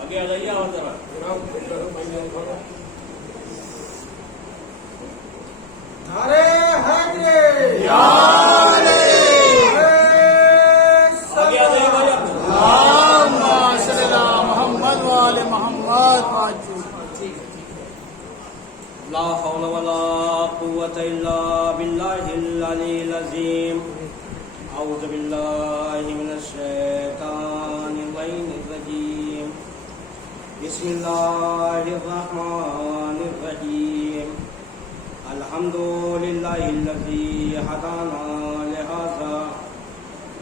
آگے آ جائیے اور ذرا نعرے حیدری آگے آ جائیے بھائی آپ محمد والے محمد لا حول ولا قوة إلا بالله العلي العظيم أعوذ بالله من الشيطان اللعين الرجيم بسم الله الرحمن الرحيم الحمد لله الذي هدانا لهذا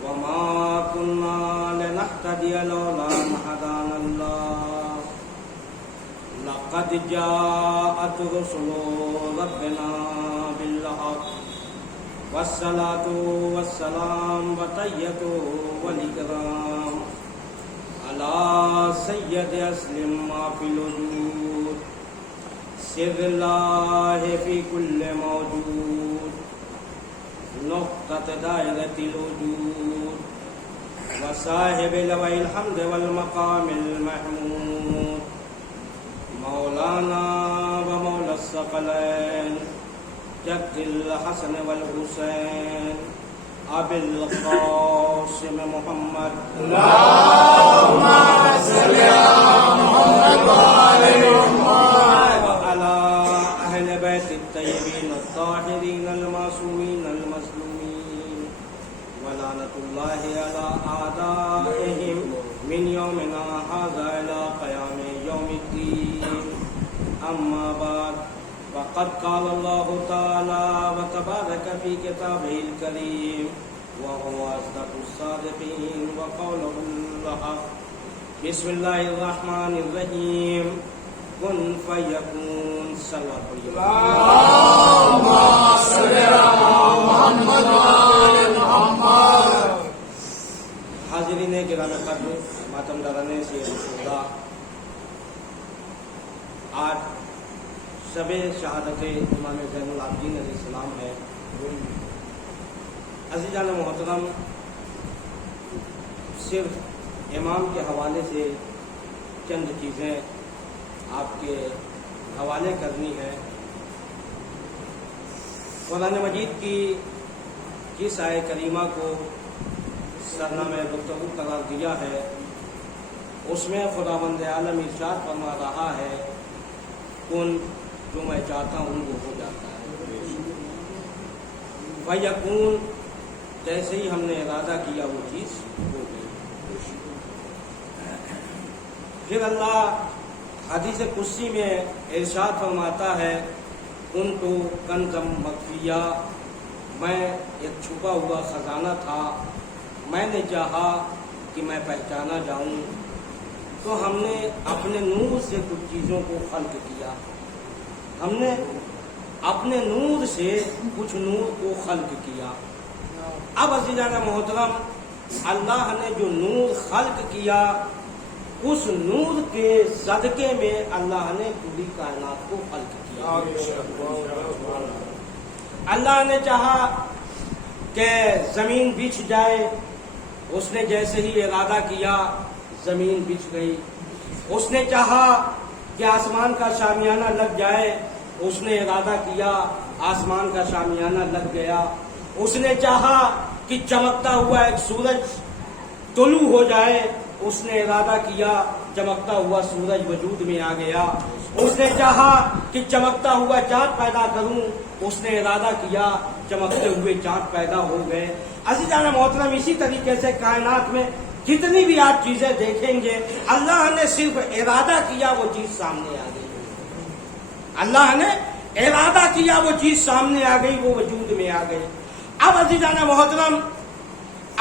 وما كنا لنهتدي لولا أن هدانا الله لقد جاءت رسل ربنا بالحق والصلاة والسلام وتحية والإكرام على سيد أسلم ما في الوجود سر الله في كل موجود نقطة دائرة الوجود وصاحب لواء الحمد والمقام المحمود مولانا ومولا الثقلين جد الحسن والحسين أبي القاسم محمد اللهم صل على محمد وعلى محمد وعلى أهل بيت الطيبين الطاهرين المعصومين المظلومين ولعنة الله على أعدائهم من يومنا هذا إلى قيام يوم الدين أما بعد فقد قال الله تعالى وتبارك في كتابه الكريم وهو أصدق الصادقين وقوله الحق بسم الله الرحمن الرحيم كن فيكون صلوات اللهم صل على محمد وعلى محمد حاضرین گرامی قدر ماتم دارنے سے رسولہ آج شب شہادت امام زین العابدین علیہ السلام ہے. عزیزان محترم، صرف امام کے حوالے سے چند چیزیں آپ کے حوالے کرنی ہے. قرآن مجید کی جس آیہ کریمہ کو سرنامہ گفتگو قرار دیا ہے اس میں خداوند عالم ارشاد فرما رہا ہے کن جو میں چاہتا ہوں وہ ہو جاتا ہے. فیکون جیسے ہی ہم نے ارادہ کیا وہ چیز ہو گئی. پھر اللہ حدیث قدسی میں ارشاد فرماتا ہے کن تو کنزم مخفیہ، میں ایک چھپا ہوا خزانہ تھا، میں نے چاہا کہ میں پہچانا جاؤں تو ہم نے اپنے نور سے کچھ چیزوں کو خلق کیا. ہم نے اپنے نور سے کچھ نور کو خلق کیا. اب عزیزان محترم، اللہ نے جو نور خلق کیا اس نور کے صدقے میں اللہ نے پوری کائنات کو خلق کیا. اللہ نے چاہا کہ زمین بچھ جائے، اس نے جیسے ہی ارادہ کیا زمین بچھ گئی. اس نے چاہا کہ آسمان کا شامیانہ لگ جائے، اس نے ارادہ کیا آسمان کا شامیانہ لگ گیا. اس نے چاہا کہ چمکتا ہوا ایک سورج طلوع ہو جائے، اس نے ارادہ کیا چمکتا ہوا سورج وجود میں آ گیا. اس نے چاہا کہ چمکتا ہوا چاند پیدا کروں، اس نے ارادہ کیا چمکتے ہوئے چاند پیدا ہو گئے. عزیزان محترم، اسی طریقے سے کائنات میں جتنی بھی آپ چیزیں دیکھیں گے اللہ نے صرف ارادہ کیا وہ چیز سامنے آ گئی. اللہ نے ارادہ کیا وہ چیز سامنے آ گئی، وہ وجود میں آ گئی. اب عزیزان محترم،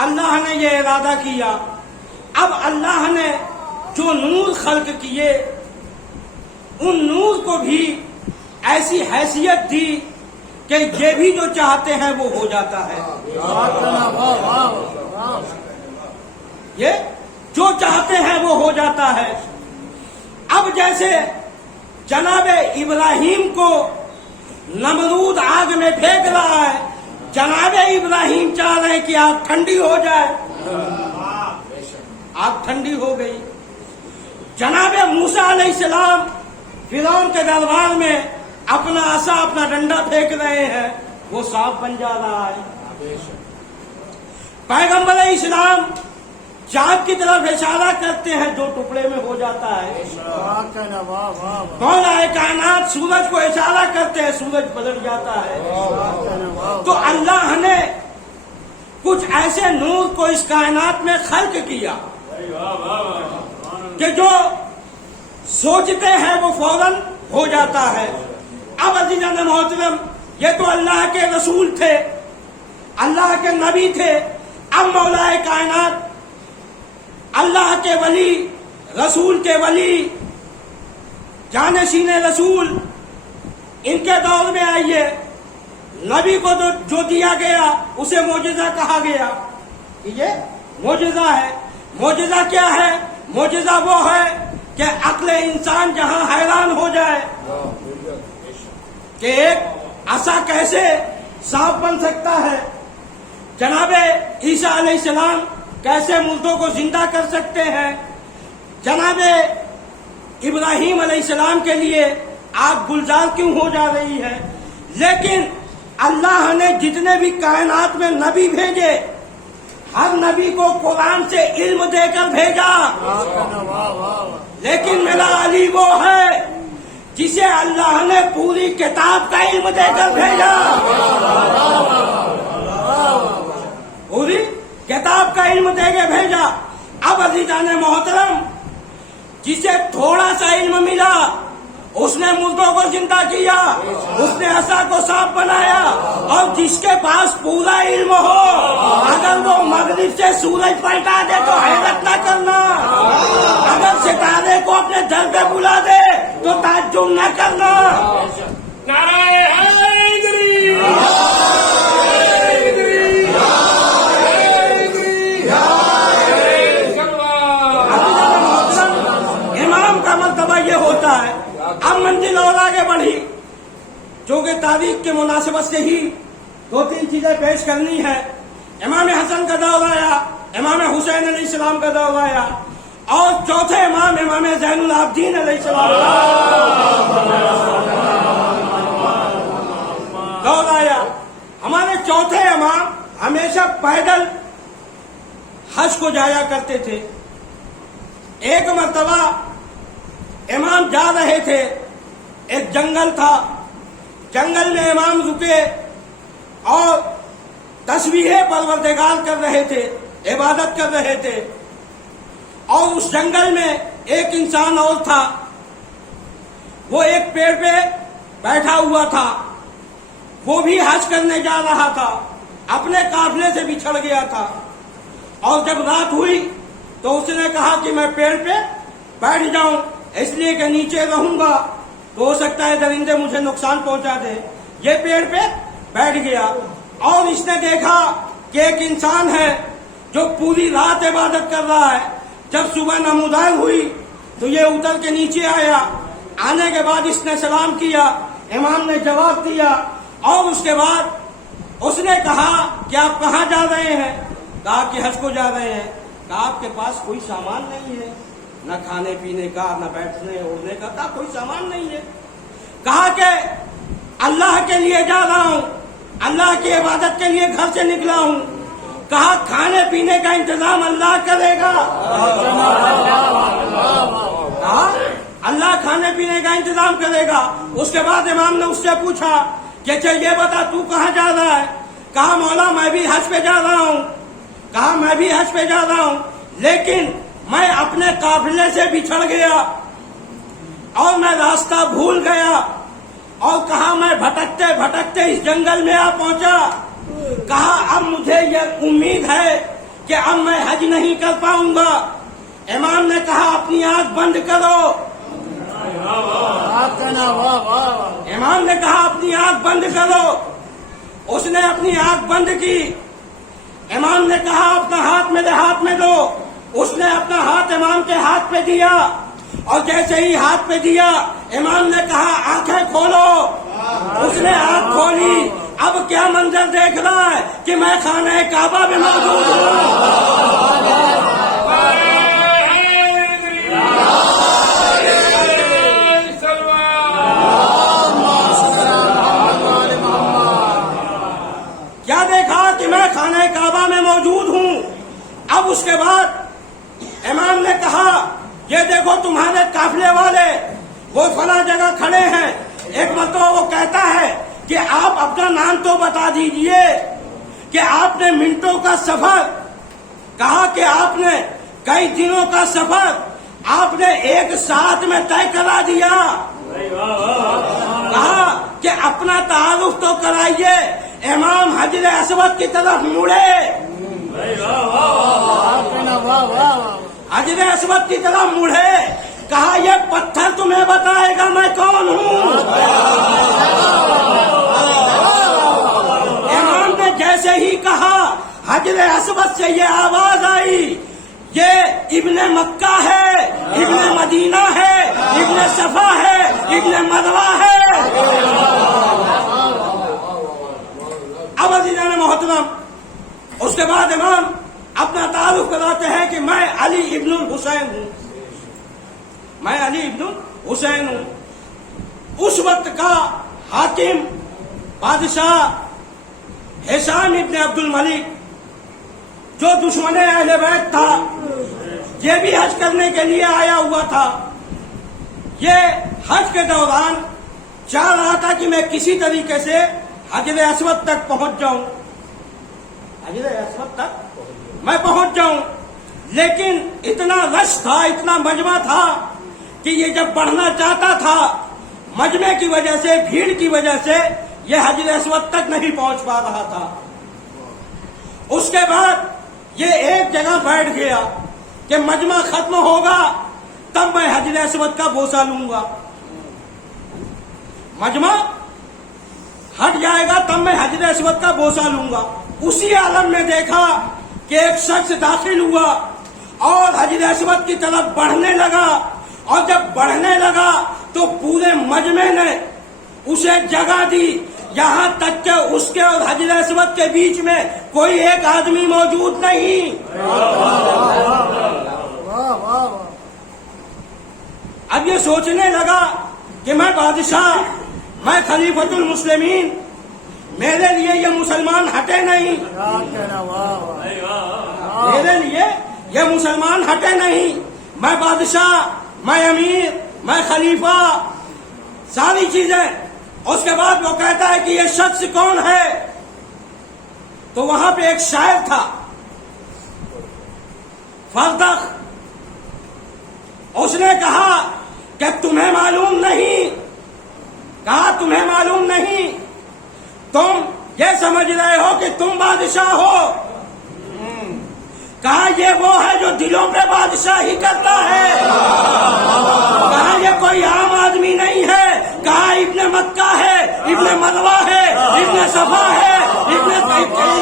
اللہ نے یہ ارادہ کیا، اب اللہ نے جو نور خلق کیے ان نور کو بھی ایسی حیثیت دی کہ یہ بھی جو چاہتے ہیں وہ ہو جاتا ہے. یہ جو چاہتے ہیں وہ ہو جاتا ہے. اب جیسے جناب ابراہیم کو نمرود آگ میں پھینک رہا ہے، جناب ابراہیم چاہ رہے ہیں کہ آگ ٹھنڈی ہو جائے، آگ ٹھنڈی ہو گئی۔ جناب موسیٰ علیہ السلام فرعون کے دربار میں اپنا عصا اپنا ڈنڈا پھینک رہے ہیں، وہ سانپ بن جا رہا ہے۔ پیغمبر اسلام چاند کی طرف اشارہ کرتے ہیں، جو ٹکڑے میں ہو جاتا ہے۔ مولا کائنات سورج کو اشارہ کرتے ہیں، سورج پلٹ جاتا ہے۔ تو اللہ نے کچھ ایسے نور کو اس کائنات میں خلق کیا کہ جو سوچتے ہیں وہ فوراً ہو جاتا ہے۔ اب عزیزان محترم، یہ تو اللہ کے رسول تھے، اللہ کے نبی تھے۔ اب مولا کائنات، اللہ کے ولی، رسول کے ولی، جانشین رسول، ان کے دور میں آئیے، نبی کو جو دیا گیا اسے معجزہ کہا گیا، یہ معجزہ ہے۔ معجزہ کیا ہے؟ معجزہ وہ ہے کہ عقل انسان جہاں حیران ہو جائے کہ ایک عصا کیسے سانپ بن سکتا ہے، جناب عیسیٰ علیہ السلام کیسے مردوں کو زندہ کر سکتے ہیں، جناب ابراہیم علیہ السلام کے لیے آگ گلزار کیوں ہو جا رہی ہے۔ لیکن اللہ نے جتنے بھی کائنات میں نبی بھیجے، ہر نبی کو قرآن سے علم دے کر بھیجا، لیکن میرا علی وہ ہے جسے اللہ نے پوری کتاب کا علم دے کر بھیجا، پوری کتاب کا علم دے کے بھیجا۔ اب عزیزان محترم، جسے تھوڑا سا علم ملا اس نے مردوں کو زندہ کیا، اس نے عصا کو سانپ بنایا، اور جس کے پاس پورا علم ہو اگر وہ مغرب سے سورج پلٹا دے تو حیرت نہ کرنا، اگر ستارے کو اپنے در پہ بلا دے تو تعجب نہ کرنا۔ نعرہ حیدری، امام کا مرتبہ یہ ہوتا ہے۔ اب منزل اور آگے بڑھی، چونکہ تاریخ کے مناسبت سے ہی دو تین چیزیں پیش کرنی ہے۔ امام حسن کا دور آیا، امام حسین علیہ السلام کا دور آیا، اور چوتھے امام امام زین العابدین علیہ السلام کا دور آیا۔ ہمارے چوتھے امام ہمیشہ پیدل حج کو جایا کرتے تھے۔ ایک مرتبہ امام جا رہے تھے، ایک جنگل تھا، جنگل میں امام رکے اور تسبیح پروردگار کر رہے تھے، عبادت کر رہے تھے، اور اس جنگل میں ایک انسان اور تھا، وہ ایک پیڑ پہ بیٹھا ہوا تھا، وہ بھی حج کرنے جا رہا تھا، اپنے قافلے سے بچھڑ گیا تھا، اور جب رات ہوئی تو اس نے کہا کہ میں پیڑ پہ بیٹھ جاؤں، اس لیے کہ نیچے رہوں گا تو ہو سکتا ہے درندے مجھے نقصان پہنچا دے۔ یہ پیڑ پہ بیٹھ گیا، اور اس نے دیکھا کہ ایک انسان ہے جو پوری رات عبادت کر رہا ہے۔ جب صبح نمودار ہوئی تو یہ اتر کے نیچے آیا، آنے کے بعد اس نے سلام کیا، امام نے جواب دیا، اور اس کے بعد اس نے کہا کہ آپ کہاں جا رہے ہیں؟ کہا کہ حج کو جا رہے ہیں۔ کہا آپ کے پاس کوئی سامان نہیں ہے، نہ کھانے پینے کا، نہ بیٹھنے اڑنے کا، کہا کوئی سامان نہیں ہے۔ کہا کہ اللہ کے لیے جا رہا ہوں، اللہ کی عبادت کے لیے گھر سے نکلا ہوں۔ کہا کھانے پینے کا انتظام اللہ کرے گا، کہا اللہ کھانے پینے کا انتظام کرے گا۔ اس کے بعد امام نے اس سے پوچھا کہ اچھا یہ بتا تو کہاں جا رہا ہے؟ کہا مولا میں بھی حج پہ جا رہا ہوں۔ کہا میں بھی حج پہ جا رہا ہوں، لیکن میں اپنے قافلے سے بچھڑ گیا اور میں راستہ بھول گیا، اور کہا میں بھٹکتے بھٹکتے اس جنگل میں آ پہنچا۔ کہا اب مجھے یہ امید ہے کہ اب میں حج نہیں کر پاؤں گا۔ امام نے کہا اپنی آنکھ بند کرو۔ امام نے کہا اپنی آنکھ بند کرو۔ اس نے اپنی آنکھ بند کی۔ امام نے کہا اپنا ہاتھ میرے ہاتھ میں دو۔ اس نے اپنا ہاتھ امام کے ہاتھ پہ دیا، اور جیسے ہی ہاتھ پہ دیا امام نے کہا آنکھیں کھولو، اس نے آنکھ کھولی، اب کیا منظر دیکھ رہا ہے کہ میں خانہ کعبہ میں موجود ہوں۔ کیا دیکھا کہ میں خانہ کعبہ میں موجود ہوں۔ اب اس کے بعد امام نے کہا یہ دیکھو تمہارے قافلے والے وہ فلاں جگہ کھڑے ہیں۔ ایک مرتبہ وہ کہتا ہے کہ آپ اپنا نام تو بتا دیجئے کہ آپ نے منٹوں کا سفر، کہا کہ آپ نے کئی دنوں کا سفر آپ نے ایک ساتھ میں طے کرا دیا۔ کہا کہ اپنا تعارف تو کرائیے۔ امام حجر اسود کی طرف مڑے، حجر اسود کی طرف مڑے، کہا یہ پتھر تمہیں بتائے گا میں کون ہوں۔ امام نے جیسے ہی کہا حجر اسود سے یہ آواز آئی، یہ ابن مکہ ہے، ابن مدینہ ہے، ابن صفا ہے، ابن مروہ ہے۔ اب عزیزان محترم، اس کے بعد امام اپنا تعارف کراتے ہیں کہ میں علی ابن الحسین ہوں، میں علی ابن الحسین ہوں۔ اس وقت کا حاکم بادشاہ ہشام ابن عبد الملک جو دشمن اہل بیت تھا، یہ بھی حج کرنے کے لیے آیا ہوا تھا۔ یہ حج کے دوران چاہ رہا تھا کہ میں کسی طریقے سے حجر اسود تک پہنچ جاؤں، حجر اسود تک میں پہنچ جاؤں، لیکن اتنا رش تھا، اتنا مجمع تھا کہ یہ جب بڑھنا چاہتا تھا مجمع کی وجہ سے، بھیڑ کی وجہ سے یہ حجر اسود تک نہیں پہنچ پا رہا تھا۔ اس کے بعد یہ ایک جگہ بیٹھ گیا کہ مجمع ختم ہوگا تب میں حجر اسود کا بوسہ لوں گا، مجمع ہٹ جائے گا تب میں حجر اسود کا بوسہ لوں گا۔ اسی عالم میں دیکھا کہ ایک شخص داخل ہوا اور حجر اسود کی طرف بڑھنے لگا، اور جب بڑھنے لگا تو پورے مجمع نے اسے جگہ دی، یہاں تک کہ اس کے اور حجر اسود کے بیچ میں کوئی ایک آدمی موجود نہیں۔ اب یہ سوچنے لگا کہ میں بادشاہ، میں خلیفۃ المسلمین، میرے لیے یہ مسلمان ہٹے نہیں، میرے لیے یہ مسلمان ہٹے نہیں، میں بادشاہ، میں امیر، میں خلیفہ، ساری چیزیں۔ اس کے بعد وہ کہتا ہے کہ یہ شخص کون ہے؟ تو وہاں پہ ایک شاعر تھا فردق، اس نے کہا کہ تمہیں معلوم نہیں، کہا تمہیں معلوم نہیں، تم یہ سمجھ رہے ہو کہ تم بادشاہ ہو، کہا یہ وہ ہے جو دلوں پہ بادشاہی کرتا ہے، کہا یہ کوئی عام آدمی نہیں ہے، کہا ابن مکہ ہے، ابن مروہ ہے، ابن صفا ہے،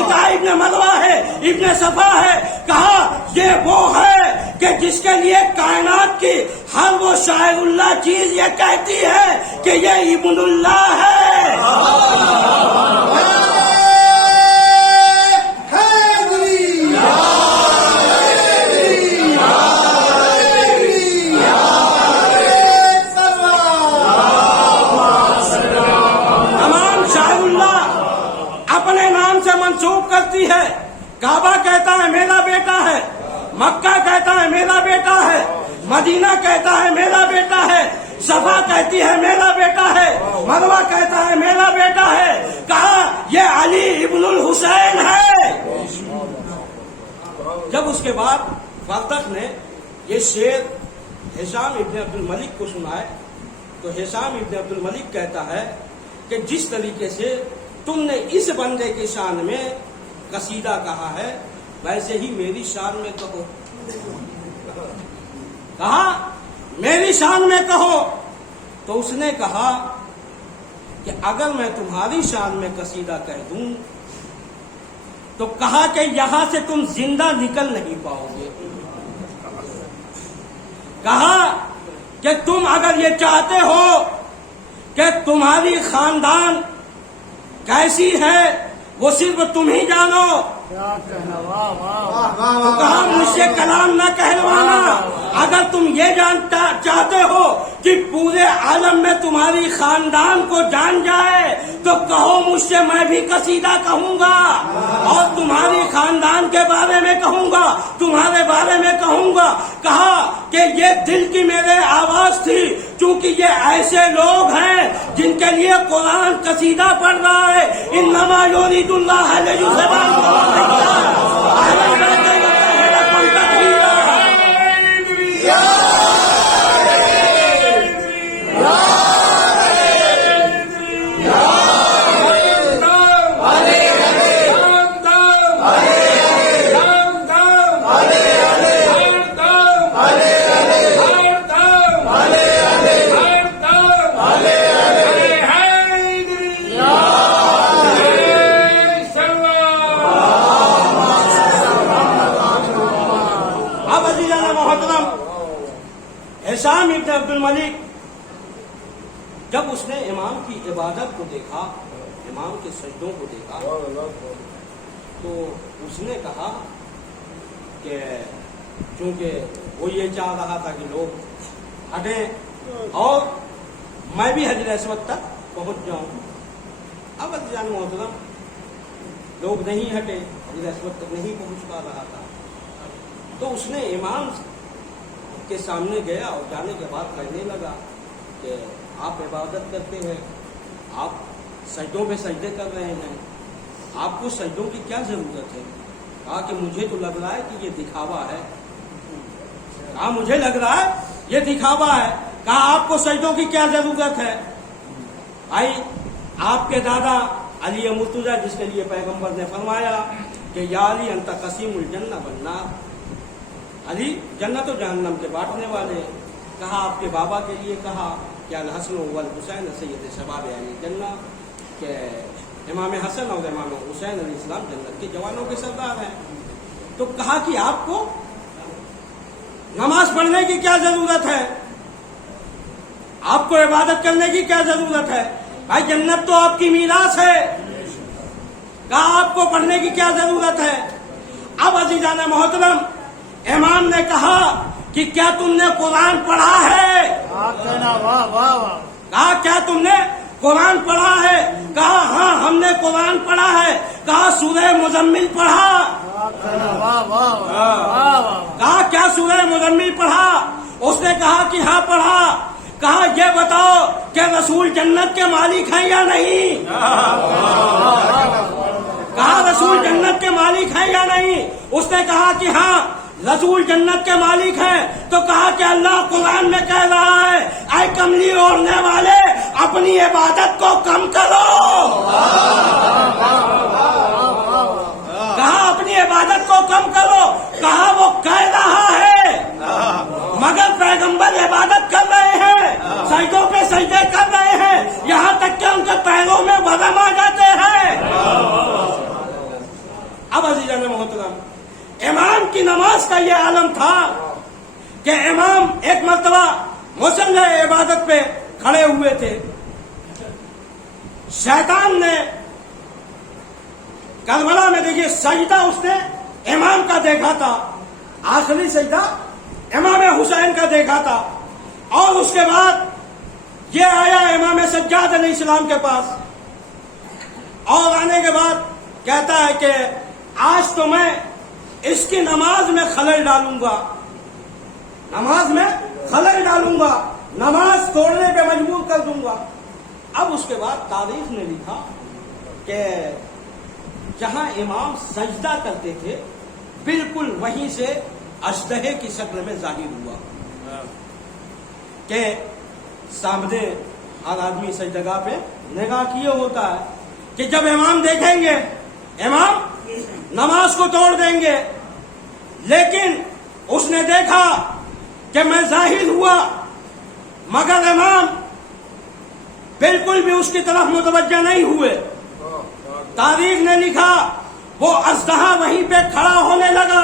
کہا ابن مروہ ہے، ابن صفا ہے، کہا یہ وہ ہے کہ جس کے لیے کائنات کی ہر وہ شاعر اللہ چیز یہ کہتی ہے کہ یہ ابن اللہ ہے۔ منسوب کرتی ہے، کعبہ کہتا ہے میرا بیٹا ہے، مکہ کہتا ہے میرا بیٹا ہے، مدینہ کہتا ہے میرا بیٹا ہے، صفا کہتی ہے میرا بیٹا ہے، مروہ کہتا ہے میرا بیٹا ہے، کہا یہ علی ابن الحسین ہے۔ جب اس کے بعد فردق نے یہ شعر ہشام ابن عبد الملک کو سنائے تو ہشام ابن عبد الملک کہتا ہے کہ جس طریقے سے تم نے اس بندے کی شان میں قصیدہ کہا ہے ویسے ہی میری شان میں کہو، کہا میری شان میں کہو۔ تو اس نے کہا کہ اگر میں تمہاری شان میں قصیدہ کہہ دوں تو کہا کہ یہاں سے تم زندہ نکل نہیں پاؤ گے، کہا کہ تم اگر یہ چاہتے ہو کہ تمہاری خاندان کیسی ہے وہ صرف تم ہی جانو، تو کہا مجھ سے کلام نہ کہلوانا۔ اگر تم یہ جانتا چاہتے ہو کہ پورے عالم میں تمہاری خاندان کو جان جائے تو کہو مجھ سے، میں بھی قصیدہ کہوں گا اور تمہاری خاندان کے بارے میں کہوں گا، تمہارے بارے میں کہوں گا۔ کہا کہ یہ دل کی میرے آواز تھی، چونکہ یہ ایسے لوگ ہیں جن کے لیے قرآن قصیدہ پڑھ رہا ہے۔ انما یرید اللہ لیذھب عنکم حشام ابن عبد الملک جب اس نے امام کی عبادت کو دیکھا، امام کے سجدوں کو دیکھا، تو اس نے کہا کہ چونکہ وہ یہ چاہ رہا تھا کہ لوگ ہٹیں اور میں بھی حجر اسود تک پہنچ جاؤں۔ اب عزیزان محترم لوگ نہیں ہٹے، حجر اسود تک نہیں پہنچ پا رہا تھا، تو اس نے امام کے سامنے گیا اور جانے کے بعد کہنے لگا کہ آپ عبادت کرتے ہیں، آپ سجدوں پہ سجدے کر رہے ہیں، آپ کو سجدوں کی کیا ضرورت ہے؟ کہا کہ مجھے تو لگ رہا ہے کہ یہ دکھاوا ہے۔ کہا مجھے لگ رہا ہے یہ دکھاوا ہے۔ کہا آپ کو سجدوں کی کیا ضرورت ہے؟ بھائی آپ کے دادا علی مرتضیٰ، جس کے لیے پیغمبر نے فرمایا کہ یا علی انت قسیم الجنہ والنار، علی جنت و جہنم کے بانٹنے والے۔ کہا آپ کے بابا کے لیے کہا کہ الحسن والحسین سید شباب اہل جنہ، کہ امام حسن اور امام حسین علیہ السلام جنت کے جوانوں کے سردار ہیں۔ تو کہا کہ آپ کو نماز پڑھنے کی کیا ضرورت ہے؟ آپ کو عبادت کرنے کی کیا ضرورت ہے؟ بھائی جنت تو آپ کی میراث ہے، کہا آپ کو پڑھنے کی کیا ضرورت ہے؟ اب عزیزان محترم امام نے کہا کہ کیا تم نے قرآن پڑھا ہے؟ کہا کیا تم نے قرآن پڑھا ہے؟ کہا ہاں ہم نے قرآن پڑھا ہے۔ کہا سورہ مزمل پڑھا؟ کہا کیا سورہ مزمل پڑھا؟ اس نے کہا کہ ہاں پڑھا۔ کہا یہ بتاؤ کہ رسول جنت کے مالک ہیں یا نہیں؟ کہا رسول جنت کے مالک ہیں یا نہیں؟ اس نے کہا کہ ہاں رسول جنت کے مالک ہیں۔ تو کہا کہ اللہ قرآن میں کہہ رہا ہے اے کملی اوڑھنے والے اپنی عبادت کو کم کرو۔ کہا اپنی عبادت کو کم کرو۔ کہا وہ کہہ رہا ہے مگر پیغمبر عبادت کر رہے ہیں، سجدوں پہ سجدے کر رہے ہیں، یہاں تک کہ ان کے پیروں میں ورم آ جاتے ہیں۔ اب عزیزان محترم امام کی نماز کا یہ عالم تھا کہ امام ایک مرتبہ مصلی عبادت پہ کھڑے ہوئے تھے، شیطان نے کربلا میں دیکھیے سجدہ اس نے امام کا دیکھا تھا، آخری سجدہ امام حسین کا دیکھا تھا، اور اس کے بعد یہ آیا امام سجاد علیہ السلام کے پاس، اور آنے کے بعد کہتا ہے کہ آج تو میں اس کی نماز میں خلل ڈالوں گا، نماز میں خلل ڈالوں گا، نماز توڑنے پہ مجبور کر دوں گا۔ اب اس کے بعد تاریخ نے لکھا کہ جہاں امام سجدہ کرتے تھے بالکل وہیں سے اژدہے کی شکل میں ظاہر ہوا کہ سامنے ہر آدمی سجدگاہ پہ نگاہ کیے ہوتا ہے کہ جب امام دیکھیں گے امام نماز کو توڑ دیں گے، لیکن اس نے دیکھا کہ میں ظاہر ہوا مگر امام بالکل بھی اس کی طرف متوجہ نہیں ہوئے۔ تاریخ نے لکھا وہ اژدہا وہیں پہ کھڑا ہونے لگا،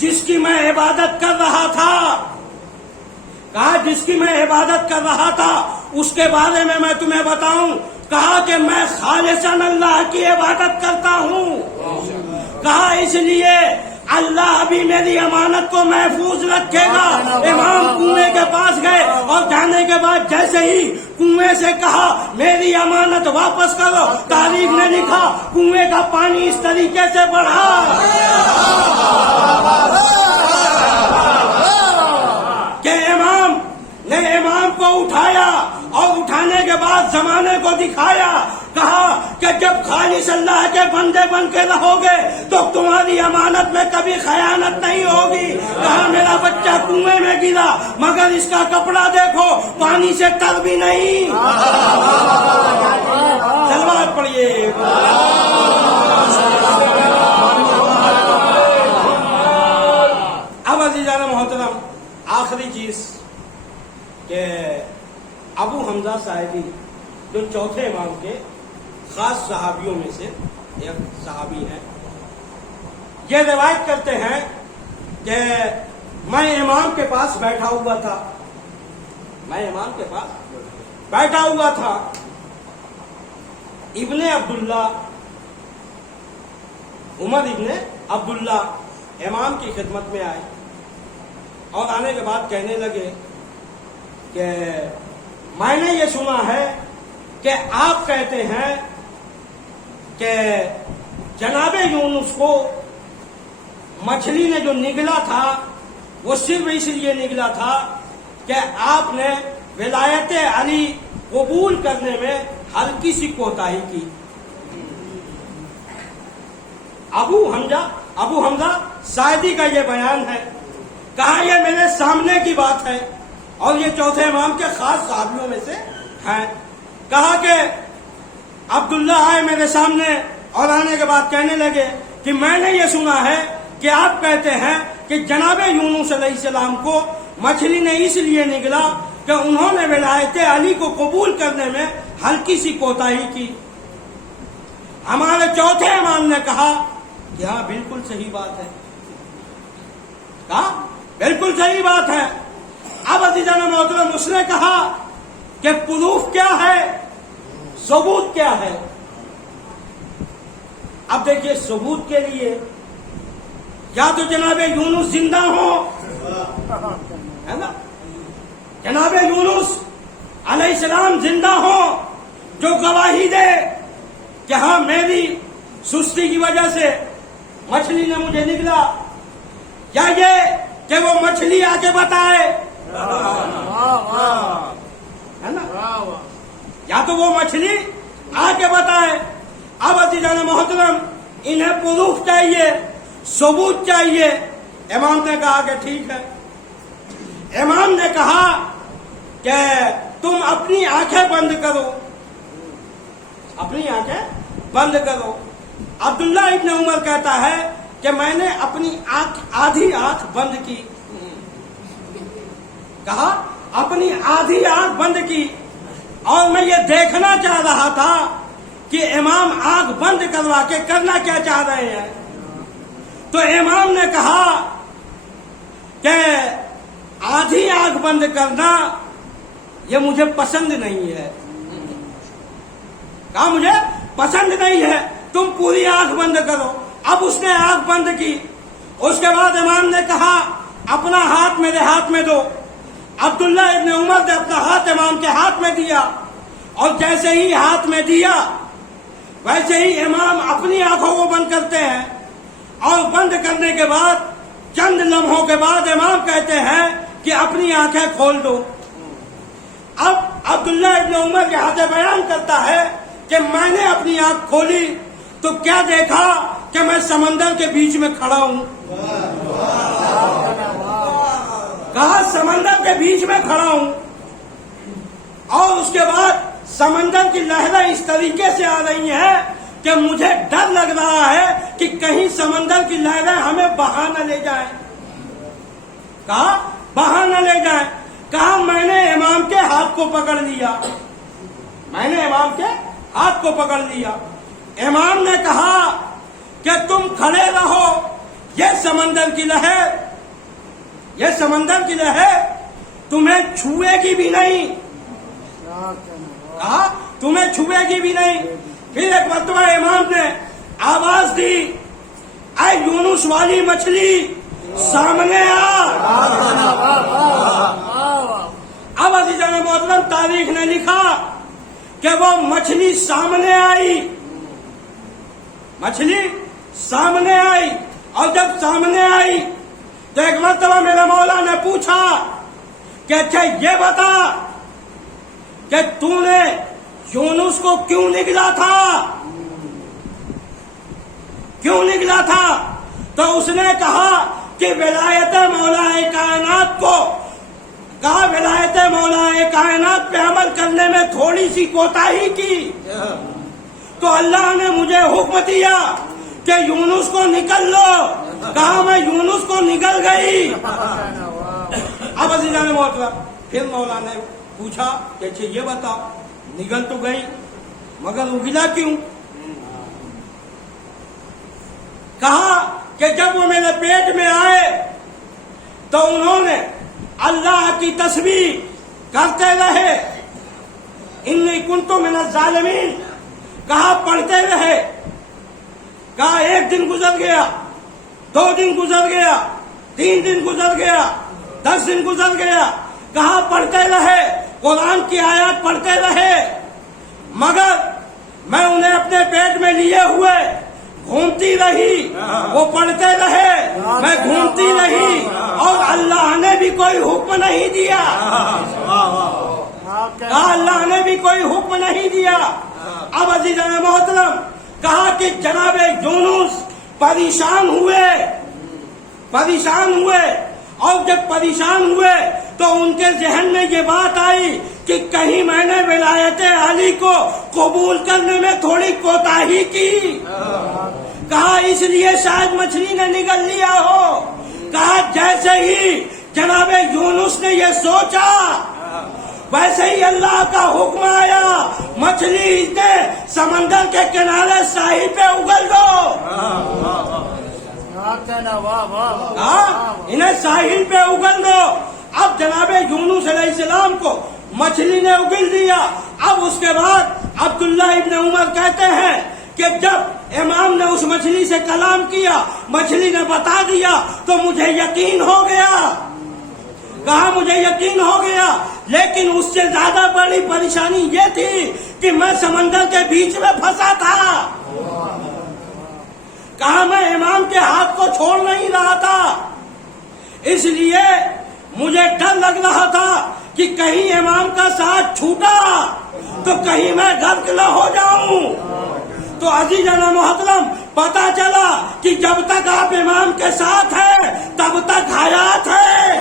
جس کی میں عبادت کر رہا تھا، کہا جس کی میں عبادت کر رہا تھا اس کے بارے میں تمہیں بتاؤں، کہا کہ میں خالصاً اللہ کی عبادت کرتا ہوں، کہا اس لیے اللہ بھی میری امانت کو محفوظ رکھے گا۔ امام کنویں کے پاس گئے اور جانے کے بعد جیسے ہی کنویں سے کہا میری امانت واپس کرو، تاریخ نے لکھا کنویں کا پانی اس طریقے سے بڑھا کہ امام نے امام کو اٹھایا اور اٹھانے کے بعد زمانے کو دکھایا، کہا کہ جب خالص اللہ کے بندے بن کے رہو گے تو تمہاری امانت میں کبھی خیانت نہیں ہوگی۔ کہا میرا بچہ کنویں میں گرا مگر اس کا کپڑا دیکھو پانی سے تر بھی نہیں۔ سلوات پڑھیے۔ اب عزیزان محترم آخری چیز کہ ابو حمزہ صاحبی جو چوتھے امام کے خاص صحابیوں میں سے ایک صحابی ہیں، یہ روایت کرتے ہیں کہ میں امام کے پاس بیٹھا ہوا تھا، ابن عبداللہ عمر ابن عبداللہ امام کی خدمت میں آئے اور آنے کے بعد کہنے لگے کہ میں نے یہ سنا ہے کہ آپ کہتے ہیں کہ جناب یونس کو مچھلی نے جو نگلا تھا وہ صرف اس لیے نگلا تھا کہ آپ نے ولایت علی قبول کرنے میں ہلکی سی کوتاہی کی۔ ابو حمزہ سعدی کا یہ بیان ہے، کہا یہ میرے سامنے کی بات ہے اور یہ چوتھے امام کے خاص صحابیوں میں سے ہیں۔ کہا کہ عبداللہ آئے میرے سامنے اور آنے کے بعد کہنے لگے کہ میں نے یہ سنا ہے کہ آپ کہتے ہیں کہ جناب یونس علیہ السلام کو مچھلی نے اس لیے نگلا کہ انہوں نے ولایت علی کو قبول کرنے میں ہلکی سی کوتاہی کی۔ ہمارے چوتھے امام نے کہا کہ ہاں بالکل صحیح بات ہے، کہا بالکل صحیح بات ہے۔ اب عزیزان محترم اس نے کہا کہ پروف کیا ہے، ثبوت کیا ہے؟ اب دیکھیے ثبوت کے لیے یا تو جناب یونس زندہ ہوں، ہے نا، جناب یونس علیہ السلام زندہ ہوں جو گواہی دے کہ ہاں میری سستی کی وجہ سے مچھلی نے مجھے نگلا، یا یہ کہ وہ مچھلی آ کے بتائے، ہے نا، یا تو وہ مچھلی آ کے بتائے۔ اب عزیزان محترم انہیں پروف چاہیے، ثبوت چاہیے۔ امام نے کہا کہ ٹھیک ہے۔ امام نے کہا کہ تم اپنی آنکھیں بند کرو، اپنی آنکھیں بند کرو۔ عبداللہ ابن عمر کہتا ہے کہ میں نے اپنی آدھی آنکھ بند کی، کہا اپنی آدھی آنکھ بند کی اور میں یہ دیکھنا چاہ رہا تھا کہ امام آنکھ بند کروا کے کرنا کیا چاہ رہے ہیں۔ تو امام نے کہا کہ آدھی آنکھ بند کرنا یہ مجھے پسند نہیں ہے، کہا مجھے پسند نہیں ہے، تم پوری آنکھ بند کرو۔ اب اس نے آنکھ بند کی، اس کے بعد امام نے کہا اپنا ہاتھ میرے ہاتھ میں دو۔ عبداللہ ابن عمر نے اپنا ہاتھ امام کے ہاتھ میں دیا اور جیسے ہی ہاتھ میں دیا ویسے ہی امام اپنی آنکھوں کو بند کرتے ہیں اور بند کرنے کے بعد چند لمحوں کے بعد امام کہتے ہیں کہ اپنی آنکھیں کھول دو۔ اب عبداللہ ابن عمر یہاں سے بیان کرتا ہے کہ میں نے اپنی آنکھ کھولی تو کیا دیکھا کہ میں سمندر کے بیچ میں کھڑا ہوں، کہا سمندر کے بیچ میں کھڑا ہوں، اور اس کے بعد سمندر کی لہریں اس طریقے سے آ رہی ہیں کہ مجھے ڈر لگ رہا ہے کہ کہیں سمندر کی لہریں ہمیں بہا نہ لے جائیں، کہا بہا نہ لے جائیں۔ کہا میں نے امام کے ہاتھ کو پکڑ لیا، میں نے امام کے ہاتھ کو پکڑ لیا۔ امام نے کہا کہ تم کھڑے رہو یہ سمندر کی لہر تمہیں چھوئے گی بھی نہیں، کہا تمہیں چھوئے گی بھی نہیں۔ پھر ایک مرتبہ امام نے آواز دی، اے یونس والی مچھلی سامنے آ۔ اب عزیزان محترم تاریخ نے لکھا کہ وہ مچھلی سامنے آئی، مچھلی سامنے آئی، اور جب سامنے آئی تو ایک مرتبہ میرے مولا نے پوچھا کہ اچھا یہ بتا کہ تو نے یونس کو کیوں نگلا تھا، کیوں نگلا تھا؟ تو اس نے کہا کہ ولایت مولا کائنات کو، کہا ولایت مولا کائنات پہ عمل کرنے میں تھوڑی سی کوتاہی کی تو اللہ نے مجھے حکم دیا کہ یونس کو نکل لو، کہا میں یونس کو نکل گئی۔ اب عزیزان محترم پھر مولا نے پوچھا کہ اچھا یہ بتاؤ نگل تو گئی مگر اگلا کیوں؟ کہا کہ جب وہ میرے پیٹ میں آئے تو انہوں نے اللہ کی تسبیح کرتے رہے، انی کنت من الظالمین کہا پڑھتے رہے، کہا ایک دن گزر گیا، 2 دن گزر گیا، 3 دن گزر گیا، 10 دن گزر گیا، کہا پڑھتے رہے، قرآن کی آیات پڑھتے رہے، مگر میں انہیں اپنے پیٹ میں لیے ہوئے گھومتی رہی، وہ پڑھتے رہے، میں گھومتی رہی، اور اللہ نے بھی کوئی حکم نہیں دیا، اللہ نے بھی کوئی حکم نہیں دیا۔ اب عزیزان محترم کہا کہ جناب یونس پریشان ہوئے، اور جب پریشان ہوئے تو ان کے ذہن میں یہ بات آئی کہ کہیں میں نے ولایت علی کو قبول کرنے میں تھوڑی کوتاہی کی، کہا اس لیے شاید مچھلی نے نگل لیا ہو۔ کہا جیسے ہی جناب یونس نے یہ سوچا ویسے ہی اللہ کا حکم آیا، مچھلی نے سمندر کے کنارے ساحل پہ اگل دو، انہیں ساحل پہ اگل دو۔ اب جناب یونس علیہ السلام کو مچھلی نے اگل دیا۔ اب اس کے بعد عبداللہ ابن عمر کہتے ہیں کہ جب امام نے اس مچھلی سے کلام کیا، مچھلی نے بتا دیا تو مجھے یقین ہو گیا، کہا مجھے یقین ہو گیا، لیکن اس سے زیادہ بڑی پریشانی یہ تھی کہ میں سمندر کے بیچ میں پھنسا تھا، کہا میں امام کے ہاتھ کو چھوڑ نہیں رہا تھا، اس لیے مجھے ڈر لگ رہا تھا کہ کہیں امام کا ساتھ چھوٹا تو کہیں میں غرق نہ ہو جاؤں۔ تو عزیزان محترم پتا چلا کہ جب تک آپ امام کے ساتھ ہیں تب تک حیات ہے،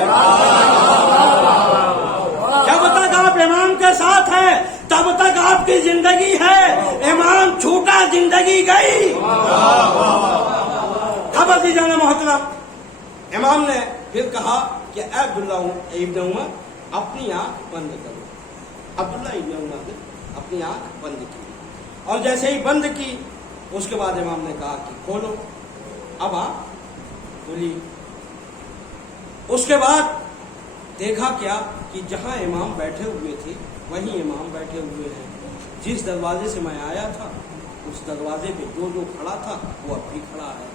جب تک آپ امام کے ساتھ ہیں تب تک آپ کی زندگی ہے، امام چھوٹا زندگی گئی۔ اب عزیزان محترم امام نے پھر کہا کہ اے عبداللہ ابن عمر اپنی آنکھ بند کرو۔ عبداللہ ابن عمر نے اپنی آنکھ بند کی، اور جیسے ہی بند کی اس کے بعد امام نے کہا کہ کھولو، اب آنکھ کھولی۔ اس کے بعد دیکھا کیا کہ جہاں امام بیٹھے ہوئے تھے وہیں امام بیٹھے ہوئے ہیں، جس دروازے سے میں آیا تھا اس دروازے پہ جو کھڑا تھا وہ اب بھی کھڑا ہے۔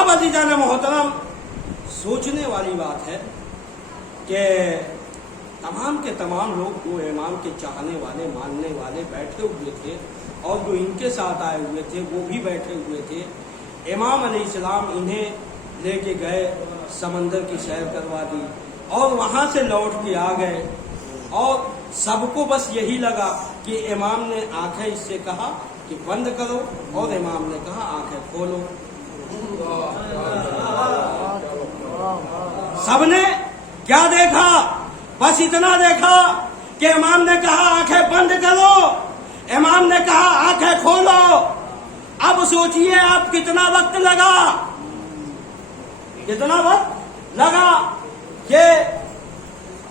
اب عزیزان محترم سوچنے والی بات ہے کہ تمام کے تمام لوگ جو امام کے چاہنے والے ماننے والے بیٹھے ہوئے تھے، اور جو ان کے ساتھ آئے ہوئے تھے وہ بھی بیٹھے ہوئے تھے، امام علیہ السلام انہیں لے کے گئے، سمندر کی سیر کروا دی، اور وہاں سے لوٹ کے آ گئے، اور سب کو بس یہی لگا کہ امام نے آنکھیں اس سے کہا کہ بند کرو، اور امام نے کہا آنکھیں کھولو۔ سب نے کیا دیکھا؟ بس اتنا دیکھا کہ امام نے کہا آنکھیں بند کرو، امام نے کہا آنکھیں کھولو۔ اب سوچئے آپ کتنا وقت لگا، کتنا وقت لگا کہ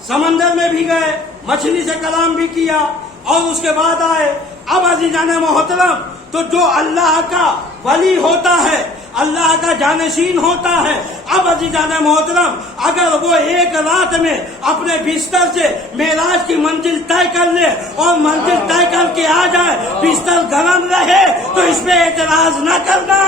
سمندر میں بھی گئے، مچھلی سے کلام بھی کیا، اور اس کے بعد آئے۔ اب عزیزان محترم تو جو اللہ کا ولی ہوتا ہے، اللہ کا جانشین ہوتا ہے۔ اب عزیزان محترم، اگر وہ ایک رات میں اپنے بستر سے معراج کی منزل طے کر لے اور منزل طے کر کے آ جائے، بستر گرم رہے تو اس پہ اعتراض نہ کرنا۔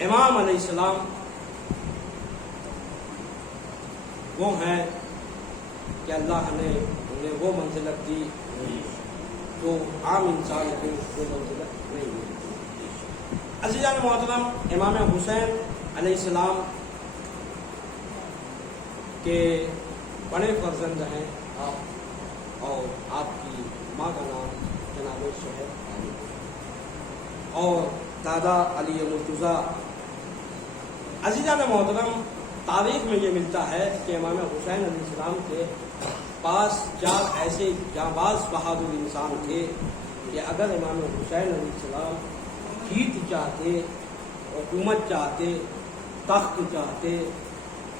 امام علیہ السلام وہ ہیں کہ اللہ نے انہیں وہ منزلت دی جو عام انسان کو وہ منزلت نہیں ملتی۔ عزیزان محترم، امام حسین علیہ السلام کے بڑے فرزند ہیں آپ، اور آپ کی ماں کا نام جناب سہیل علی اور دادا علی مرتضیٰ۔ عزیزان محترم، تاریخ میں یہ ملتا ہے کہ امام حسین علیہ السلام کے پاس 4 ایسے جانباز بہادر انسان تھے کہ اگر امام حسین علیہ السلام جیت چاہتے، حکومت چاہتے، تخت چاہتے،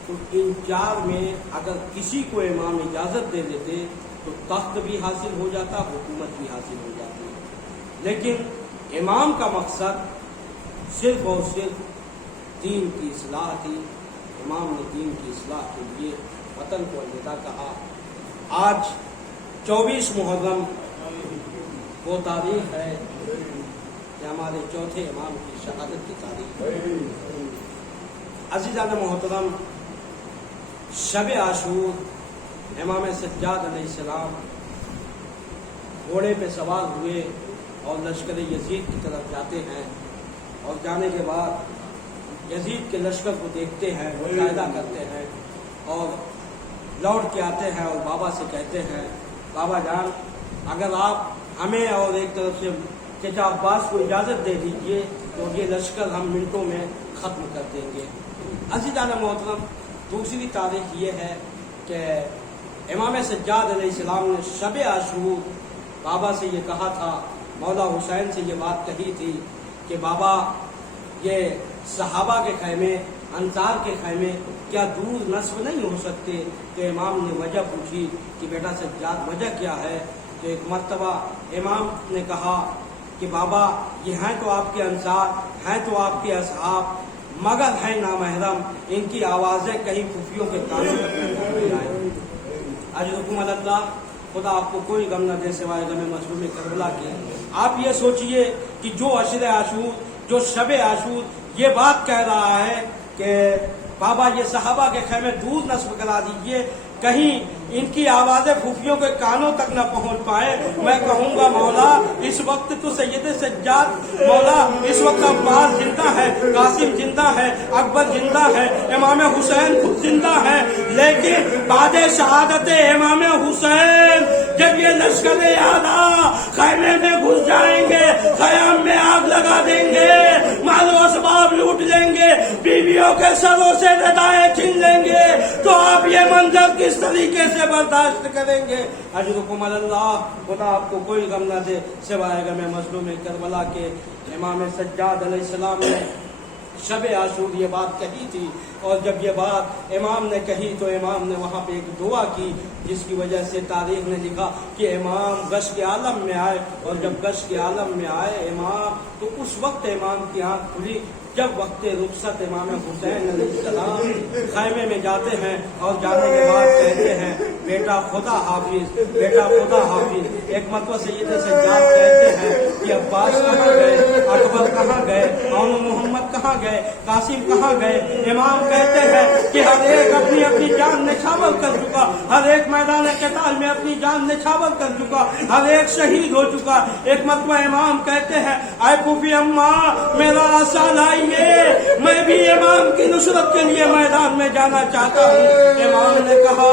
تو ان 4 میں اگر کسی کو امام اجازت دے دیتے تو تخت بھی حاصل ہو جاتا، حکومت بھی حاصل ہو جاتی۔ لیکن امام کا مقصد صرف اور صرف دین کی اصلاح تھی۔ امام نے دین کی اصلاح کے لیے وطن کو الوداع کہا۔ آج 24 محرم وہ تاریخ ہے کہ ہمارے چوتھے امام کی شہادت کی تاریخ ہے۔ عزیزان محترم، شب عاشور امام سجاد علیہ السلام گھوڑے پہ سوار ہوئے اور لشکر یزید کی طرف جاتے ہیں، اور جانے کے بعد یزید کے لشکر کو دیکھتے ہیں، مشاہدہ کرتے ہیں اور لوٹ کے آتے ہیں اور بابا سے کہتے ہیں، بابا جان اگر آپ ہمیں اور ایک طرف سے چچا عباس کو اجازت دے دیجئے تو یہ لشکر ہم منٹوں میں ختم کر دیں گے۔ عزیزان محترم، دوسری تاریخ یہ ہے کہ امام سجاد علیہ السلام نے شب عاشور بابا سے یہ کہا تھا، مولا حسین سے یہ بات کہی تھی کہ بابا یہ صحابہ کے خیمے، انصار کے خیمے کیا دور نصب نہیں ہو سکتے؟ تو امام نے وجہ پوچھی کہ بیٹا سجاد وجہ کیا ہے؟ تو ایک مرتبہ امام نے کہا کہ بابا یہ ہیں تو آپ کے انصار، ہیں تو آپ کے اصحاب، مگر ہیں نامحرم، ان کی آوازیں کہیں خفیوں کے کانوں تک نہیں آئیں۔ اجرکم اللہ، خدا آپ کو کوئی غم نہ دے سوائے غم مظلوم کربلا کے۔ آپ یہ سوچئے کہ جو عشر عاشور، جو شب عاشور یہ بات کہہ رہا ہے کہ بابا یہ صحابہ کے خیمے دور نصب کرا دیجئے، کہیں ان کی آوازیں خفیوں کے کانوں تک نہ پہنچ پائے، میں کہوں گا مولا اس وقت تو سید سجاد، مولا اس وقت عباس زندہ ہے، قاسم زندہ ہے، اکبر زندہ ہے، امام حسین خود زندہ ہے، لیکن بعد شہادت امام حسین جب یہ لشکر اعلیٰ خیمے میں گھس جائیں گے، خیام میں آگ لگا دیں گے، مال و اسباب لوٹ لیں گے، بیویوں کے سروں سے ردائیں چھین لیں گے، تو آپ یہ منظر کس طریقے سے برداشت کریں گے؟ اجرکم اللہ، خدا آپ کو کوئی غم نہ دے سوائے غم مظلوم کربلا کے۔ امام سجاد علیہ السلام نے شب عاشور یہ بات کہی تھی، اور جب یہ بات امام نے کہی تو امام نے وہاں پہ ایک دعا کی، جس کی وجہ سے تاریخ نے لکھا کہ امام گش کے عالم میں آئے، اور جب گش کے عالم میں آئے امام تو اس وقت امام کی آنکھ کھلی جب وقت رخصت امام حسین علیہ السلام خیمے میں جاتے ہیں، اور جانے کے بعد کہتے ہیں بیٹا خدا حافظ، بیٹا خدا حافظ۔ ایک مرتبہ سید سجاد کہتے ہیں کہ عباس کہاں گئے، اکبر کہاں گئے، اون محمد کہاں گئے، قاسم کہاں گئے؟ امام کہتے ہیں کہ ہر ایک اپنی اپنی جان نچھاور کر چکا، ہر ایک میدان قتال میں اپنی جان نچھاور کر چکا، ہر ایک شہید ہو چکا۔ ایک مرتبہ امام کہتے ہیں اے پھوپھی اماں میرا آسا لائیے، میں بھی امام کی نصرت کے لیے میدان میں جانا چاہتا ہوں۔ امام نے کہا،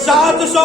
700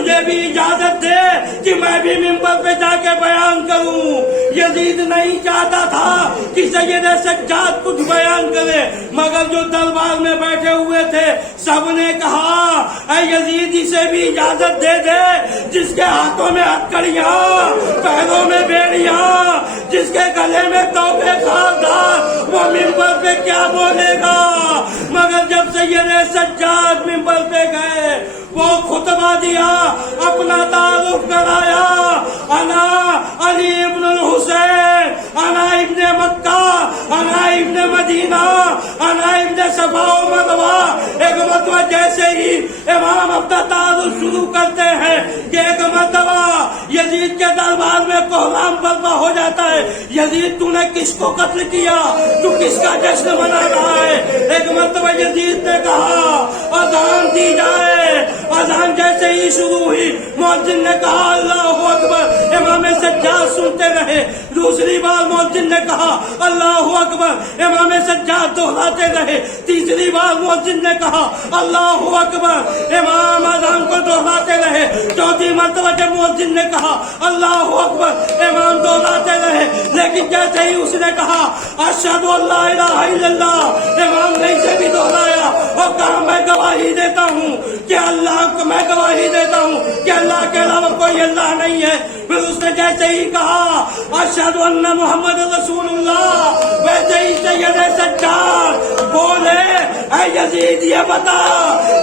مجھے بھی اجازت دے کہ میں بھی منبر پہ جا کے بیان کروں۔ یزید نہیں چاہتا تھا کہ سید سجاد کچھ بیان کرے، مگر جو دربار میں بیٹھے ہوئے تھے سب نے کہا اے یزید اسے بھی اجازت دے دے، جس کے ہاتھوں میں ہتھکڑیاں، پیروں میں بیڑیاں، جس کے گلے میں توپے خاردار، وہ منبر پہ کیا بولے گا۔ مگر جب سید سجاد منبر پہ گئے، وہ خطبہ دیا، اپنا تعارف کرایا، انا علی ابن الحسین، انا ابن مکہ، انا ابن مدینہ، انا ابن صفا و مروہ۔ ایک مرتبہ جیسے ہی امام اپنا تعارف شروع کرتے ہیں کہ ایک مرتبہ یزید کے دربار میں کوہرام برپا ہو جاتا ہے، یزید تو نے کس کو قتل کیا، تو کس کا جشن منا رہا ہے۔ ایک مرتبہ یزید نے کہا اذان دی جائے، اذان جیسے ہی شروع ہوئی مؤذن نے کہا اللہ اکبر، امام سجاد سنتے رہے۔ دوسری بار مؤذن نے کہا اللہ اکبر، امام سجاد دہراتے رہے۔ تیسری بار مؤذن نے کہا اللہ اکبر، امام اذان کو دہراتے رہے۔ چوتھی مرتبہ جب مؤذن نے کہا اللہ اکبر، امام دہراتے رہے۔ لیکن جیسے ہی اس نے کہا اشہد ان لا الہ الا اللہ، امام نے اسے بھی دہرایا اور کہا میں گواہی دیتا ہوں کہ اللہ کو، میں گواہی دیتا ہوں کہ اللہ کے علاوہ کوئی اللہ نہیں ہے۔ پھر اس نے جیسے ہی کہا اشہد ان محمد رسول اللہ، ویسے ہی سید سجاد بولے اے یزید یہ بتا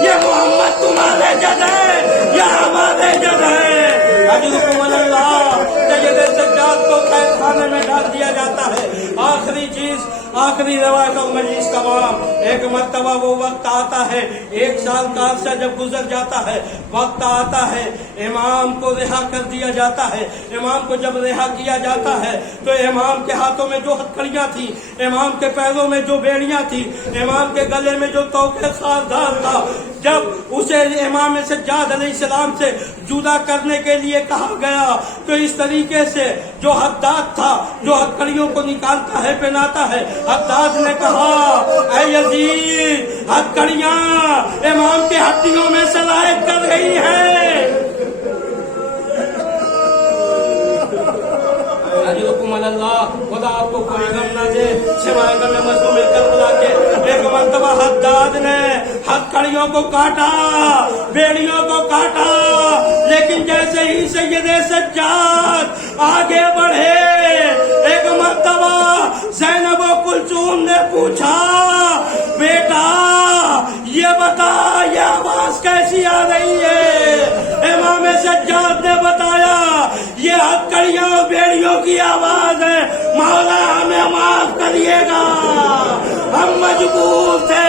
یہ محمد تمہارے جد ہے یا ہمارے جد ہے؟ اجرکم اللہ۔ سید سجاد کو قید خانے میں ڈال دیا جاتا ہے۔ آخری چیز، آخری روایت اور مجلس تمام۔ ایک مرتبہ وہ وقت آتا ہے، 1 سال کا عرصہ جب گزر جاتا ہے، وقت آتا ہے امام کو رہا کر دیا جاتا ہے۔ امام کو جب رہا کیا جاتا ہے تو امام کے ہاتھوں میں جو ہتھکڑیاں تھیں، امام کے پیروں میں جو بیڑیاں تھیں، امام کے گلے میں جو توقع خاردار تھا، جب اسے امام سجاد علیہ السلام سے جدا کرنے کے لیے کہا گیا تو اس طریقے سے جو حداد تھا، جو ہتھکڑیوں کو نکالتا ہے پہناتا ہے، حداد نے کہا اے یزید ہتھکڑیاں امام کے ہڈیوں میں صلاحیت کر رہی ہیں۔ اجرکم اللہ۔ خدا آپ کو کوئی غم نہ دے، سوائے غم مظلوم کربلا کے۔ ایک مرتبہ حداد نے ہتھکڑیوں کو کاٹا، بیڑیوں کو کاٹا، لیکن جیسے ہی سید سجاد آگے بڑھے، ایک مرتبہ زینب و کلثوم نے پوچھا بیٹا یہ بتا یہ آواز کیسی آ رہی ہے؟ امام سجاد نے بتایا یہ ہتھکڑیاں اور بیڑیوں کی آواز ہے، مولا ہمیں معاف کریے گا، ہم مجبور تھے۔